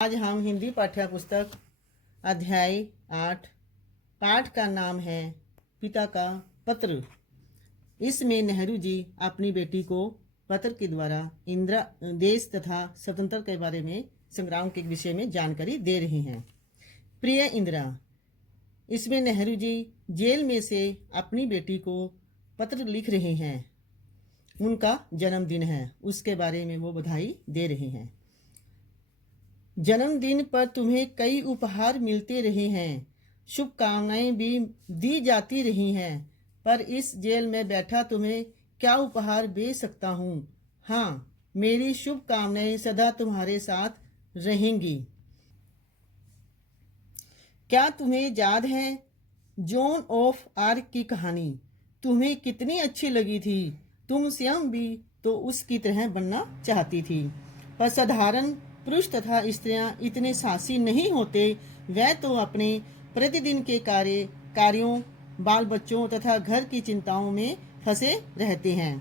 आज हम हिंदी पाठ्य पुस्तक अध्याय 8 पाठ का नाम है पिता का पत्र। इसमें नेहरू जी अपनी बेटी को पत्र के द्वारा इंदिरा देश तथा स्वतंत्रता के बारे में संग्राम के विषय में जानकारी दे रहे हैं। प्रिय इंदिरा, इसमें नेहरू जी जेल में से अपनी बेटी को पत्र लिख रहे हैं। उनका जन्मदिन है, उसके बारे में वो बधाई दे रहे हैं। जन्मदिन पर तुम्हें कई उपहार मिलते रहे हैं, शुभकामनाएं भी दी जाती रही हैं, पर इस जेल में बैठा तुम्हें क्या उपहार दे सकता हूँ। हाँ, मेरी शुभकामनाएं सदा तुम्हारे साथ रहेंगी। क्या तुम्हें याद है जॉन ऑफ आर्क की कहानी? तुम्हें कितनी अच्छी लगी थी। तुम स्वयं भी तो उसकी तरह बनना चाहती थी, पर साधारण पुरुष तथा स्त्रियां इतने साहसी नहीं होते। वह तो अपने प्रतिदिन के कार्यों, बाल बच्चों तथा घर की चिंताओं में फंसे रहते हैं,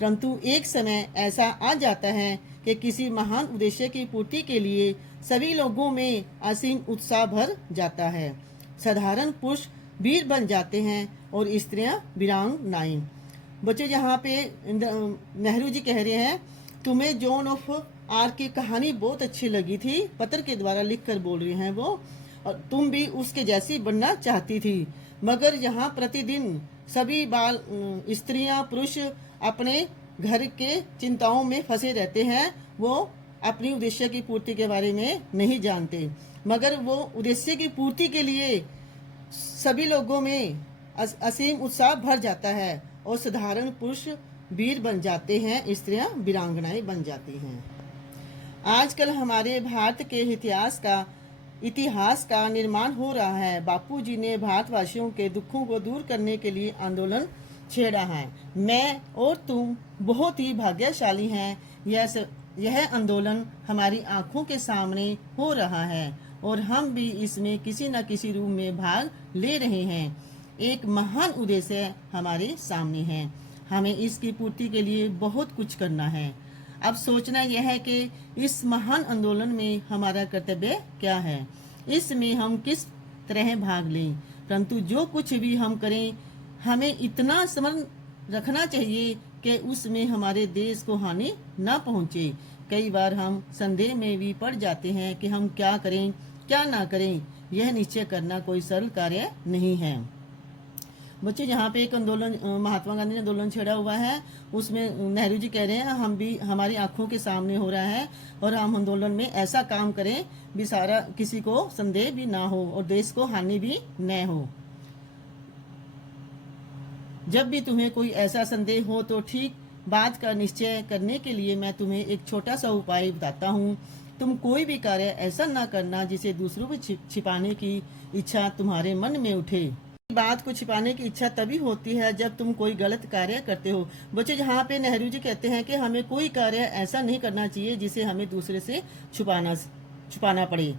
परंतु एक समय ऐसा आ जाता है कि किसी महान उद्देश्य की पूर्ति के लिए सभी लोगों में असीम उत्साह भर जाता है। साधारण पुरुष वीर बन जाते हैं और स्त्रियां वीरांगनाएं। बच्चे, यहाँ पे नेहरू जी कह रहे हैं तुम्हें जॉन ऑफ आर्क की कहानी बहुत अच्छी लगी थी, पत्र के द्वारा लिखकर बोल रही हैं वो, और तुम भी उसके जैसी बनना चाहती थी। मगर यहाँ प्रतिदिन सभी बाल स्त्रियां पुरुष अपने घर के चिंताओं में फंसे रहते हैं। वो अपनी उद्देश्य की पूर्ति के बारे में नहीं जानते, मगर वो उद्देश्य की पूर्ति के लिए सभी लोगों में असीम उत्साह भर जाता है और साधारण पुरुष वीर बन जाते हैं, स्त्रियां वीरांगनाएं बन जाती हैं। आजकल हमारे भारत के इतिहास का निर्माण हो रहा है। बापूजी ने भारतवासियों के दुखों को दूर करने के लिए आंदोलन छेड़ा है। मैं और तुम बहुत ही भाग्यशाली हैं। यह आंदोलन हमारी आंखों के सामने हो रहा है और हम भी इसमें किसी न किसी रूप में भाग ले रहे हैं। एक महान उद्देश्य हमारे सामने है। हमें इसकी पूर्ति के लिए बहुत कुछ करना है। अब सोचना यह है कि इस महान आंदोलन में हमारा कर्तव्य क्या है, इसमें हम किस तरह भाग लें। परंतु जो कुछ भी हम करें, हमें इतना स्मरण रखना चाहिए कि उसमें हमारे देश को हानि न पहुंचे। कई बार हम संदेह में भी पड़ जाते हैं कि हम क्या करें क्या ना करें। यह निश्चय करना कोई सरल कार्य नहीं है। बच्चे, यहाँ पे एक आंदोलन महात्मा गांधी ने आंदोलन छेड़ा हुआ है। उसमें नेहरू जी कह रहे हैं हम भी, हमारी आंखों के सामने हो रहा है और हम आंदोलन में ऐसा काम करें भी सारा किसी को संदेह भी ना हो और देश को हानि भी न हो। जब भी तुम्हें कोई ऐसा संदेह हो तो ठीक बात का निश्चय करने के लिए मैं तुम्हें एक छोटा सा उपाय बताता हूँ। तुम कोई भी कार्य ऐसा ना करना जिसे दूसरों को छिपाने की इच्छा तुम्हारे मन में उठे। बात को छिपाने की इच्छा तभी होती है जब तुम कोई गलत कार्य करते हो। बच्चे, यहाँ पे नेहरू जी कहते हैं कि हमें कोई कार्य ऐसा नहीं करना चाहिए जिसे हमें दूसरे से छुपाना पड़े।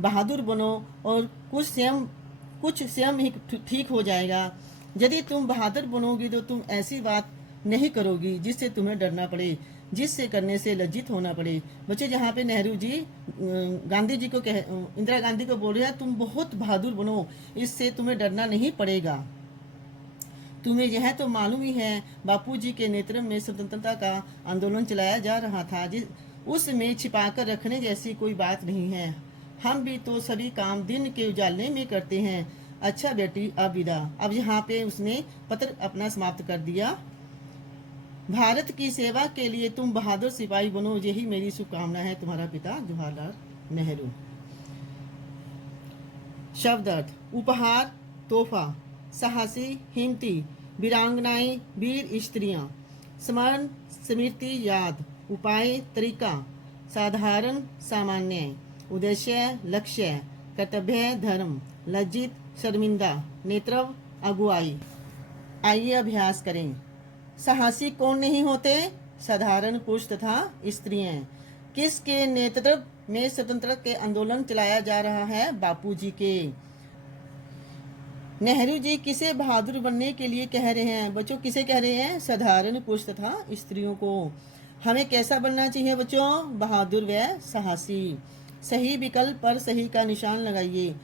बहादुर बनो और कुछ स्वयं ही ठीक हो जाएगा। यदि तुम बहादुर बनोगी तो तुम ऐसी बात नहीं करोगी जिससे तुम्हें डरना पड़े, जिससे करने से लज्जित होना पड़े। बच्चे, जहाँ पे नेहरू जी गांधी जी को इंदिरा गांधी को बोल रहे हैं तुम बहुत बहादुर बनो, इससे तुम्हें डरना नहीं पड़ेगा। तुम्हें यह तो मालूम ही है बापूजी के नेतृत्व में स्वतंत्रता का आंदोलन चलाया जा रहा था, उसमें छिपाकर रखने जैसी कोई बात नहीं है। हम भी तो सभी काम दिन के उजाले में करते हैं। अच्छा बेटी, अब विदा। अब यहाँ पे उसने पत्र अपना समाप्त कर दिया। भारत की सेवा के लिए तुम बहादुर सिपाही बनो, यही मेरी शुभकामना है। तुम्हारा पिता जवाहरलाल नेहरू। शब्द अर्थ: उपहार, तोहफा, साहसी, हिम्मती, वीरांगनाएं, वीर स्त्रियां, स्मरण, स्मृति, याद, उपाय, तरीका, साधारण, सामान्य, उद्देश्य, लक्ष्य, कर्तव्य, धर्म, लज्जित, शर्मिंदा, नेतृत्व, अगुवाई। आइए अभ्यास करें। साहसी कौन नहीं होते? साधारण पुरुष तथा स्त्रियां। किसके नेतृत्व में स्वतंत्रता के आंदोलन चलाया जा रहा है? बापूजी के। नेहरू जी किसे बहादुर बनने के लिए कह रहे हैं? बच्चों, किसे कह रहे हैं? साधारण पुरुष तथा स्त्रियों को। हमें कैसा बनना चाहिए बच्चों? बहादुर व साहसी। सही विकल्प पर सही का निशान लगाइए।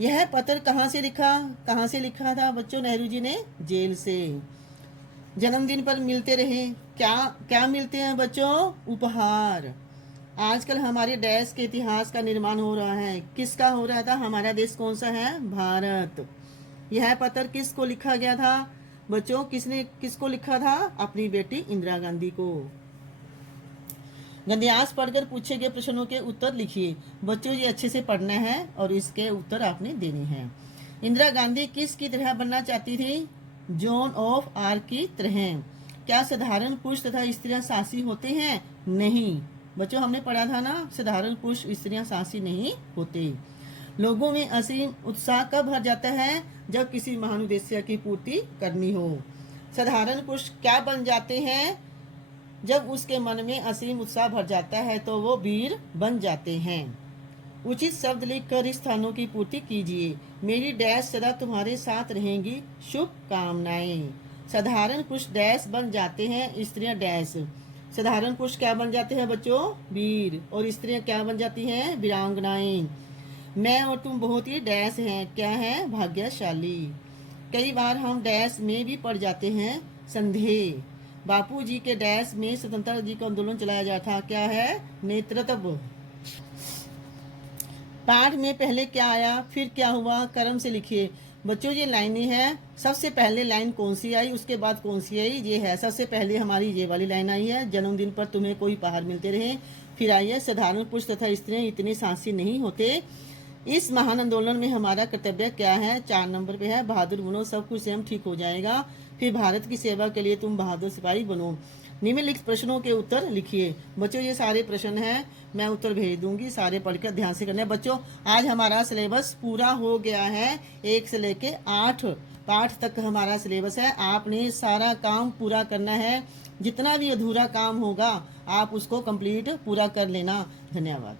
यह पत्र कहाँ से लिखा था बच्चों नेहरू जी ने? जेल से। जन्मदिन पर मिलते रहे, क्या क्या मिलते हैं बच्चों? उपहार। आजकल हमारे देश के इतिहास का निर्माण हो रहा है। किसका हो रहा था? हमारा देश कौन सा है? भारत। यह पत्र किसको लिखा गया था बच्चों? किसको लिखा था? अपनी बेटी इंदिरा गांधी को। गद्यांश पढ़कर पूछे गए प्रश्नों के उत्तर लिखिए। बच्चों ये अच्छे से पढ़ना है और इसके उत्तर आपने देने हैं। इंदिरा गांधी किस की तरह बनना चाहती थी? जॉन ऑफ आर्क की तरह। क्या साधारण पुरुष तथा स्त्रियां साहसी होते हैं? नहीं। बच्चों हमने पढ़ा था ना, साधारण पुरुष स्त्रियां साहसी नहीं होते। लोगों में असीम उत्साह कब भर जाता है? जब किसी महानुद्देश्य की पूर्ति करनी हो। साधारण पुरुष क्या बन जाते हैं? जब उसके मन में असीम उत्साह भर जाता है तो वो वीर बन जाते हैं। उचित शब्द लिखकर स्थानों की पूर्ति कीजिए। मेरी डैश सदा तुम्हारे साथ रहेंगी, शुभकामनाएं। साधारण पुरुष डैश बन जाते हैं, स्त्रियां डैश। साधारण पुरुष क्या बन जाते हैं बच्चों? वीर। और स्त्रियां क्या बन जाती हैं? वीरांगनाएं। मैं और तुम बहुत ही डैश हैं, क्या है? भाग्यशाली। कई बार हम डैश में भी पड़ जाते हैं, संदेह। बापूजी के डैश में स्वतंत्रता जी का आंदोलन चलाया जाता था, क्या है? नेतृत्व। पाठ में पहले क्या आया फिर क्या हुआ? क्रम से लिखिए। बच्चों ये लाइनें हैं, सबसे पहले लाइन कौन सी आई, उसके बाद कौन सी आई? ये है। सबसे पहले हमारी ये वाली लाइन आई है, जन्मदिन पर तुम्हें कोई उपहार मिलते रहे। फिर आई है, साधारण पुरुष तथा स्त्रियां इतने साहसी नहीं होते। इस महान आंदोलन में हमारा कर्तव्य क्या है? 4 नंबर पे है, बहादुर बनो, सब कुछ स्वयं ठीक हो जाएगा। फिर भारत की सेवा के लिए तुम बहादुर सिपाही बनो। निम्नलिखित प्रश्नों के उत्तर लिखिए। बच्चों ये सारे प्रश्न हैं, मैं उत्तर भेज दूंगी, सारे पढ़कर ध्यान से करना। बच्चों आज हमारा सिलेबस पूरा हो गया है, 1 से लेके 8 पाठ तक हमारा सिलेबस है। आपने सारा काम पूरा करना है, जितना भी अधूरा काम होगा आप उसको कंप्लीट पूरा कर लेना। धन्यवाद।